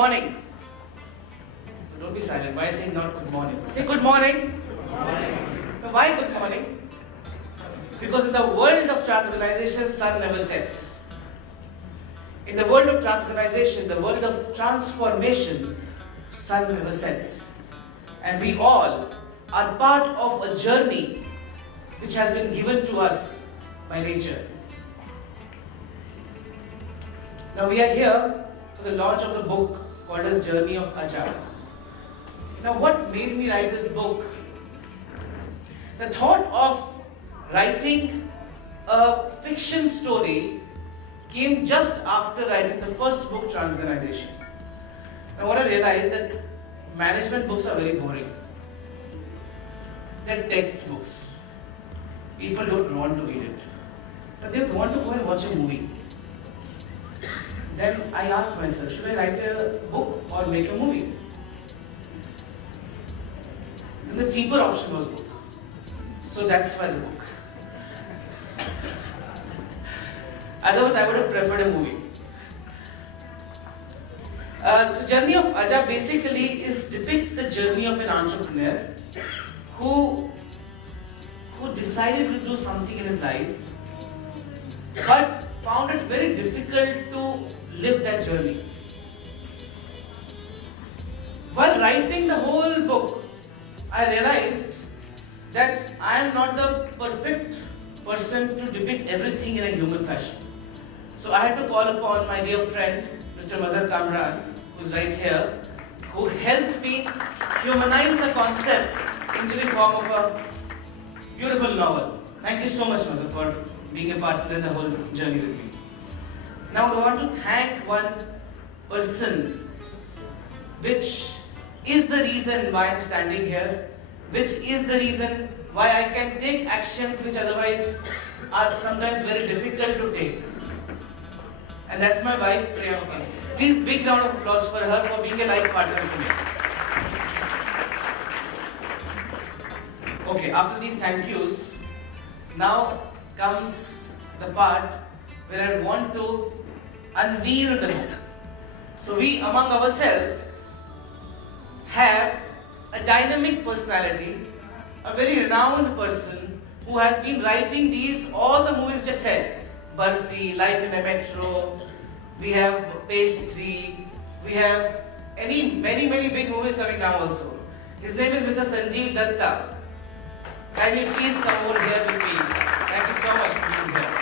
morning. Don't be silent. Why saying not good morning? Say good morning. Good morning. Now, why good morning? Because in the world of transgranization, sun never sets. In the world of transgranization, the world of transformation, sun never sets. And we all are part of a journey which has been given to us by nature. Now we are here for the launch of the book called as Journey of Aja. Now what made me write this book? The thought of writing a fiction story came just after writing the first book, Transgranization. Now what I realized that management books are very boring. They're textbooks. People don't want to read it. But they want to go and watch a movie. Then I asked myself, should I write a book or make a movie? Then the cheaper option was book. So that's why the book. Otherwise I would have preferred a movie. So Journey of Aja basically depicts the journey of an entrepreneur who decided to do something in his life but found it very difficult to live that journey. While writing the whole book, I realized that I am not the perfect person to depict everything in a human fashion. So I had to call upon my dear friend, Mr. Mazhar Kamran, who is right here, who helped me humanize the concepts into the form of a beautiful novel. Thank you so much, Mazhar, for being a partner in the whole journey with me. Now I want to thank one person, which is the reason why I am standing here, which is the reason why I can take actions which otherwise are sometimes very difficult to take. And that's my wife, Priyanka. Please, big round of applause for her for being a life partner to me. Okay, after these thank yous, now comes the part where I want to unveil the book. So we among ourselves have a dynamic personality, a very renowned person who has been writing all the movies just said. Barfi, Life in a Metro, we have Page 3, we have many big movies coming down also. His name is Mr. Sanjeev Datta. Can you please come over here with me? Thank you so much for being here.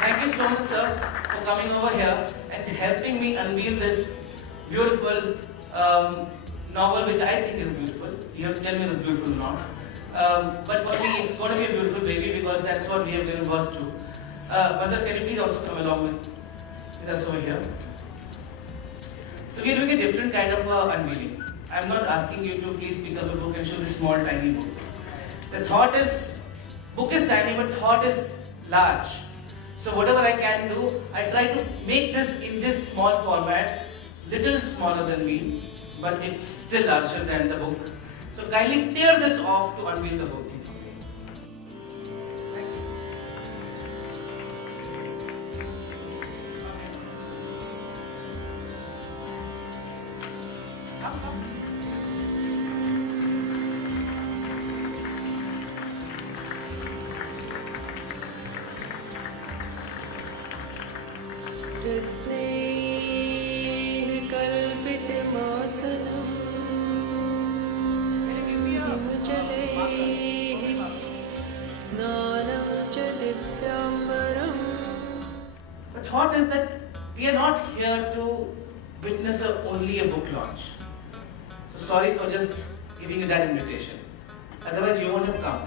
Thank you so much, sir, for coming over here and helping me unveil this beautiful novel, which I think is beautiful. You have to tell me if it's beautiful or not. But for me, it's going to be a beautiful baby because that's what we have given birth to. Mazhar, can you please also come along with us over here? So we are doing a different kind of unveiling. I am not asking you to please pick up a book and show this small tiny book. The book is tiny but thought is large. So whatever I can do, I try to make this in this small format, little smaller than me, but it's still larger than the book. So kindly tear this off to unveil the book. Thank you. Come. The thought is that we are not here to witness only a book launch. So sorry for just giving you that invitation. Otherwise you won't have come.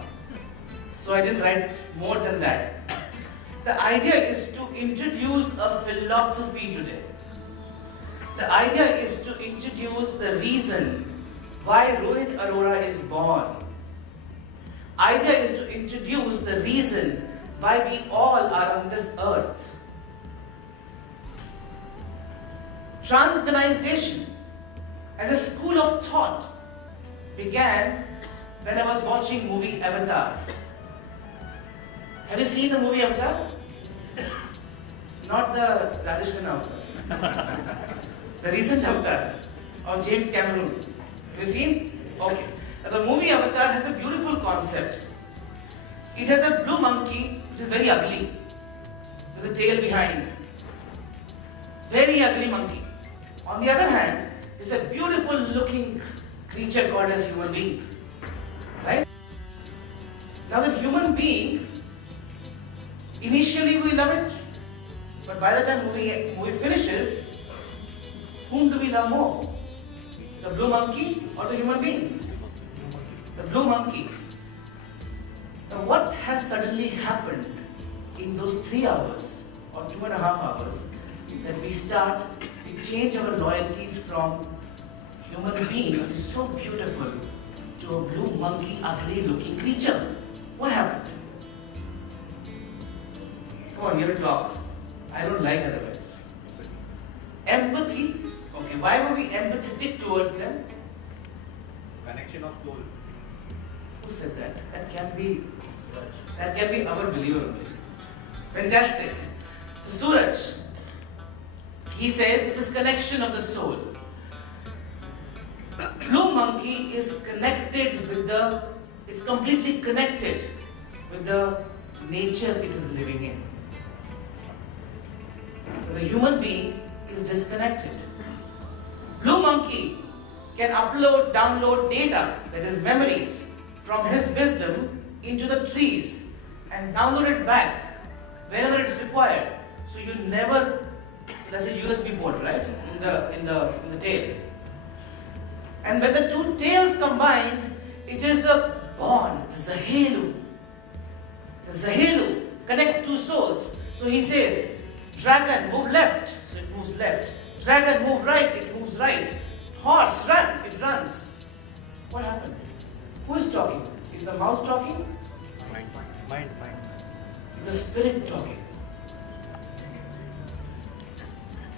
So I didn't write more than that. The idea is to introduce a philosophy today. The idea is to introduce the reason why Rohit Arora is born. Idea is to introduce the reason why we all are on this earth. Transgranization as a school of thought began when I was watching movie Avatar. Have you seen the movie Avatar? not the Rajesh Khanna avatar. The recent avatar of James Cameron. Have you seen? Okay. Now the movie Avatar has a beautiful concept. It has a blue monkey which is very ugly, with a tail behind. Very ugly monkey. On the other hand, is a beautiful looking creature called as human being. Right? Now that human being, initially we love it, but by the time movie finishes, whom do we love more? The blue monkey or the human being? The blue monkey. Now what has suddenly happened in those 3 hours or 2.5 hours that we change our loyalties from human being, which is so beautiful, to a blue monkey, ugly looking creature? What happened? Come on, you have to talk. I don't like otherwise. Empathy. Okay, why were we empathetic towards them? Connection of soul. Who said that? That can be our believer only. Fantastic. So Suraj, he says it is connection of the soul. Blue monkey is connected with it's completely connected with the nature it is living in. The human being is disconnected. Blue monkey can download data, that is memories, from his wisdom into the trees and download it back whenever it's required. So you never, that's a USB port, right? In the tail. And when the 2 tails combine, it is a bond, the Zahelu. The Zahelu connects 2 souls. So he says, dragon, move left, so it moves left. Dragon, move right, it moves right. Horse, run, it runs. What happened? Who is talking? Is the mouse talking? Mind. The spirit talking.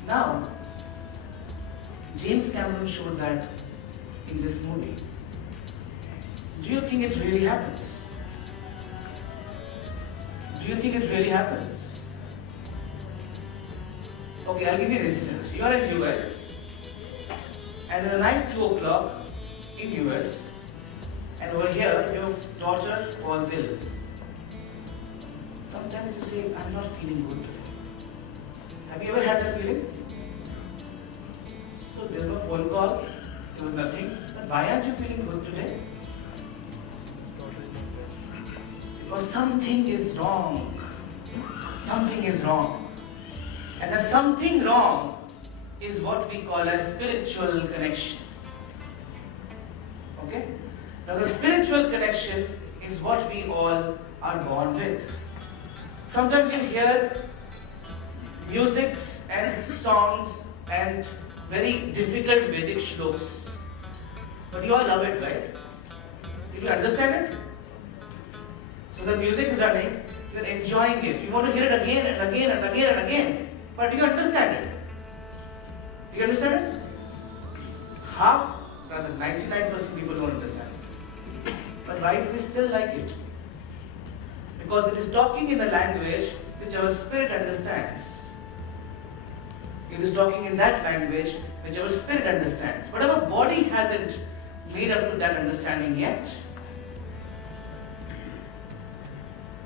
Now, James Cameron showed that in this movie. Do you think it really happens? Do you think it really happens? Okay, I'll give you an instance. You are in US, and in the night 2 o'clock in US, and over here your daughter falls ill. Sometimes you say, I'm not feeling good today. Have you ever had that feeling? So there's no phone call, there was nothing. But why aren't you feeling good today? Because something is wrong. Something is wrong. And the something wrong is what we call a spiritual connection. Okay? Now the spiritual connection is what we all are born with. Sometimes you hear musics and songs and very difficult Vedic shlokas. But you all love it, right? Did you understand it? So the music is running, you are enjoying it. You want to hear it again and again and again and again. But do you understand it? Do you understand it? Half, rather 99% people don't understand it. But why do we still like it? Because it is talking in a language which our spirit understands. It is talking in that language which our spirit understands. But our body hasn't made up to that understanding yet.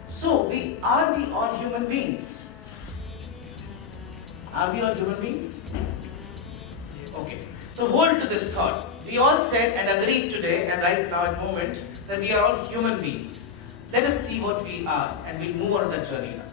So, are we all human beings? Are we all human beings? Okay. So hold to this thought. We all said and agreed today and right now at the moment that we are all human beings. Let us see what we are and we'll move on that journey now.